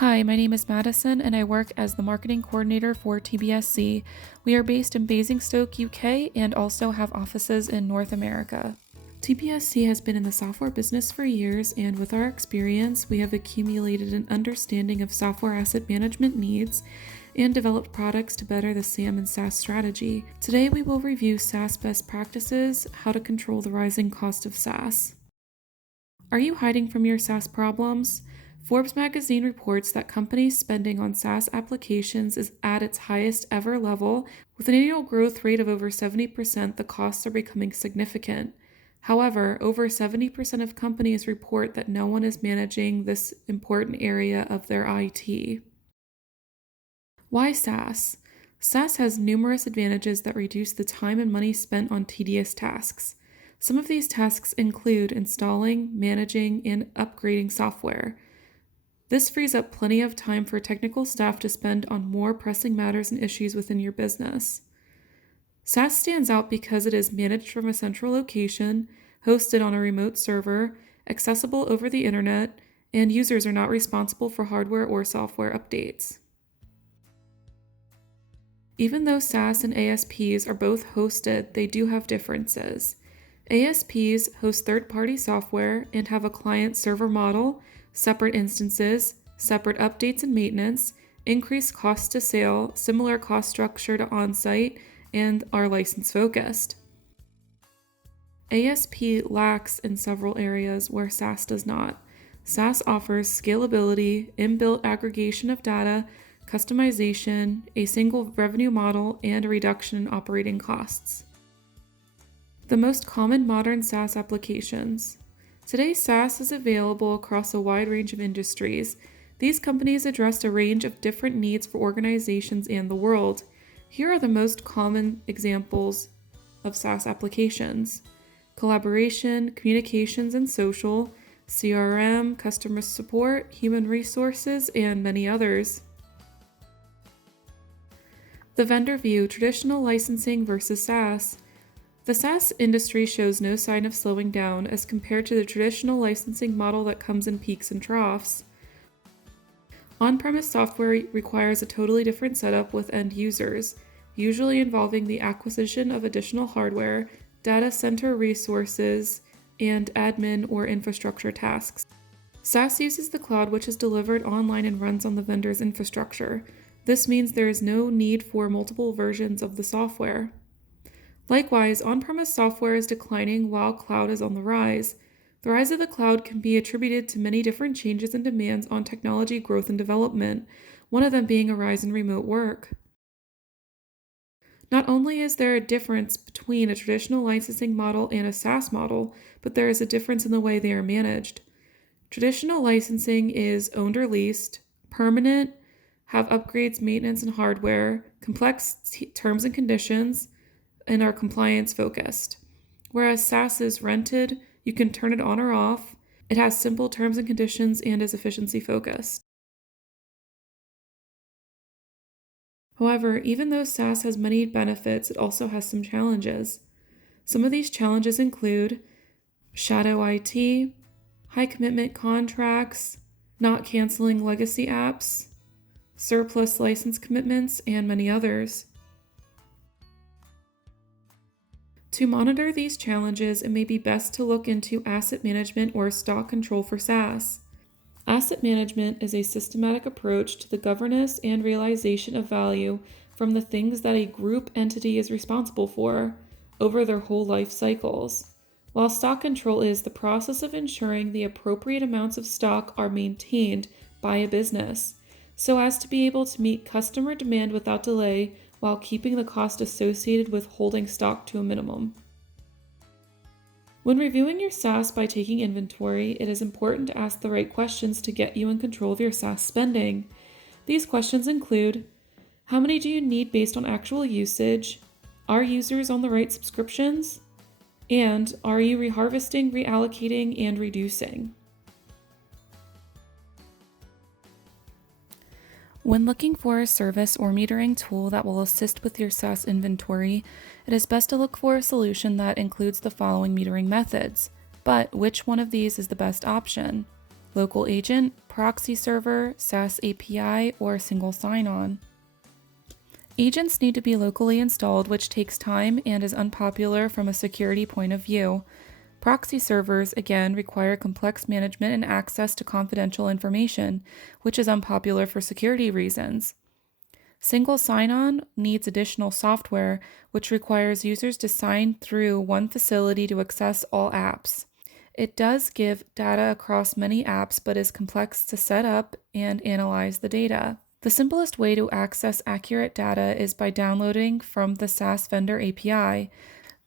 Hi, my name is Madison and I work as the marketing coordinator for TBSC. We are based in Basingstoke, UK, and also have offices in North America. TBSC has been in the software business for years, and with our experience, we have accumulated an understanding of software asset management needs and developed products to better the SAM and SaaS strategy. Today, we will review SaaS Best Practices, how to control the rising cost of SaaS. Are you hiding from your SaaS problems? Forbes magazine reports that companies' spending on SaaS applications is at its highest ever level. With an annual growth rate of over 70%, the costs are becoming significant. However, over 70% of companies report that no one is managing this important area of their IT. Why SaaS? SaaS has numerous advantages that reduce the time and money spent on tedious tasks. Some of these tasks include installing, managing, and upgrading software. This frees up plenty of time for technical staff to spend on more pressing matters and issues within your business. SaaS stands out because it is managed from a central location, hosted on a remote server, accessible over the internet, and users are not responsible for hardware or software updates. Even though SaaS and ASPs are both hosted, they do have differences. ASPs host third-party software and have a client-server model, separate instances, separate updates and maintenance, increased cost to sale, similar cost structure to on-site, and are license-focused. ASP lacks in several areas where SaaS does not. SaaS offers scalability, inbuilt aggregation of data, customization, a single revenue model, and a reduction in operating costs. The most common modern SaaS applications. Today, SaaS is available across a wide range of industries. These companies address a range of different needs for organizations and the world. Here are the most common examples of SaaS applications: collaboration, communications and social, CRM, customer support, human resources, and many others. The vendor view: traditional licensing versus SaaS. The SaaS industry shows no sign of slowing down as compared to the traditional licensing model that comes in peaks and troughs. On-premise software requires a totally different setup with end users, usually involving the acquisition of additional hardware, data center resources, and admin or infrastructure tasks. SaaS uses the cloud, which is delivered online and runs on the vendor's infrastructure. This means there is no need for multiple versions of the software. Likewise, on-premise software is declining while cloud is on the rise. The rise of the cloud can be attributed to many different changes and demands on technology growth and development, one of them being a rise in remote work. Not only is there a difference between a traditional licensing model and a SaaS model, but there is a difference in the way they are managed. Traditional licensing is owned or leased, permanent, have upgrades, maintenance, and hardware, complex terms and conditions, and are compliance focused. Whereas SaaS is rented, you can turn it on or off, it has simple terms and conditions, and is efficiency focused. However, even though SaaS has many benefits, it also has some challenges. Some of these challenges include shadow IT, high commitment contracts, not canceling legacy apps, surplus license commitments, and many others. To monitor these challenges, it may be best to look into asset management or stock control for SaaS. Asset management is a systematic approach to the governance and realization of value from the things that a group entity is responsible for over their whole life cycles, while stock control is the process of ensuring the appropriate amounts of stock are maintained by a business, so as to be able to meet customer demand without delay while keeping the cost associated with holding stock to a minimum. When reviewing your SaaS by taking inventory, it is important to ask the right questions to get you in control of your SaaS spending. These questions include: how many do you need based on actual usage? Are users on the right subscriptions? And are you reharvesting, reallocating, and reducing? When looking for a service or metering tool that will assist with your SaaS inventory, it is best to look for a solution that includes the following metering methods. But which one of these is the best option? Local agent, proxy server, SaaS API, or single sign-on. Agents need to be locally installed, which takes time and is unpopular from a security point of view. Proxy servers, again, require complex management and access to confidential information, which is unpopular for security reasons. Single sign-on needs additional software, which requires users to sign through one facility to access all apps. It does give data across many apps, but is complex to set up and analyze the data. The simplest way to access accurate data is by downloading from the SaaS vendor API.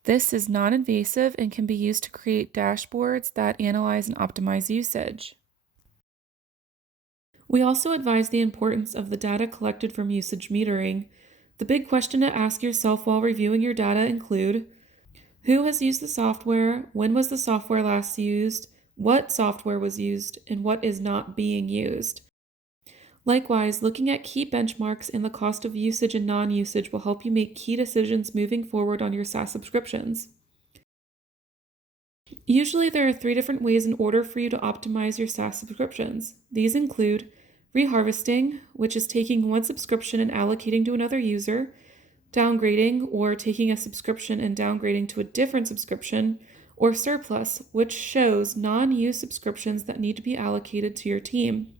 This is non-invasive and can be used to create dashboards that analyze and optimize usage. We also advise the importance of the data collected from usage metering. The big question to ask yourself while reviewing your data include: who has used the software, when was the software last used, what software was used, and what is not being used. Likewise, looking at key benchmarks and the cost of usage and non-usage will help you make key decisions moving forward on your SaaS subscriptions. Usually there are 3 different ways in order for you to optimize your SaaS subscriptions. These include reharvesting, which is taking one subscription and allocating to another user, downgrading, or taking a subscription and downgrading to a different subscription, or surplus, which shows non-use subscriptions that need to be allocated to your team.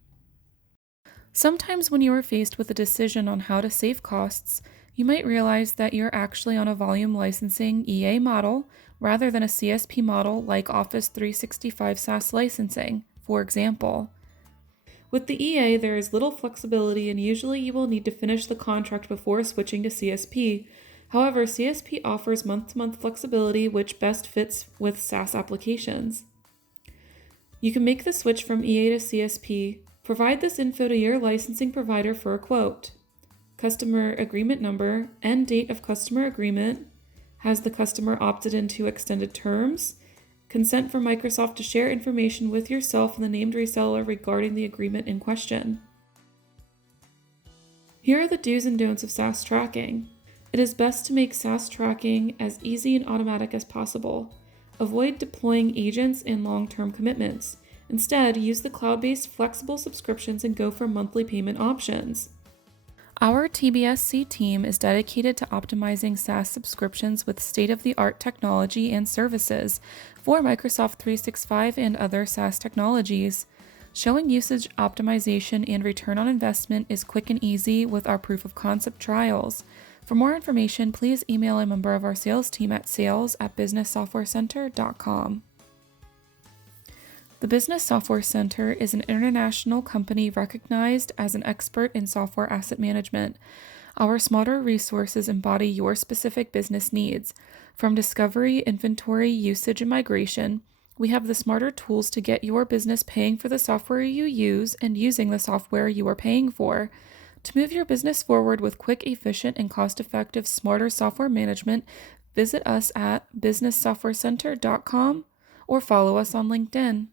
Sometimes when you are faced with a decision on how to save costs, you might realize that you're actually on a volume licensing EA model rather than a CSP model like Office 365 SaaS licensing, for example. With the EA, there is little flexibility and usually you will need to finish the contract before switching to CSP. However, CSP offers month-to-month flexibility which best fits with SaaS applications. You can make the switch from EA to CSP. Provide this info to your licensing provider for a quote. Customer agreement number, end date of customer agreement, has the customer opted into extended terms, consent for Microsoft to share information with yourself and the named reseller regarding the agreement in question. Here are the do's and don'ts of SaaS tracking. It is best to make SaaS tracking as easy and automatic as possible. Avoid deploying agents and long-term commitments. Instead, use the cloud-based flexible subscriptions and go for monthly payment options. Our TBSC team is dedicated to optimizing SaaS subscriptions with state-of-the-art technology and services for Microsoft 365 and other SaaS technologies. Showing usage optimization and return on investment is quick and easy with our proof of concept trials. For more information, please email a member of our sales team at sales@businesssoftwarecenter.com. The Business Software Center is an international company recognized as an expert in software asset management. Our smarter resources embody your specific business needs. From discovery, inventory, usage, and migration, we have the smarter tools to get your business paying for the software you use and using the software you are paying for. To move your business forward with quick, efficient, and cost-effective smarter software management, visit us at businesssoftwarecenter.com or follow us on LinkedIn.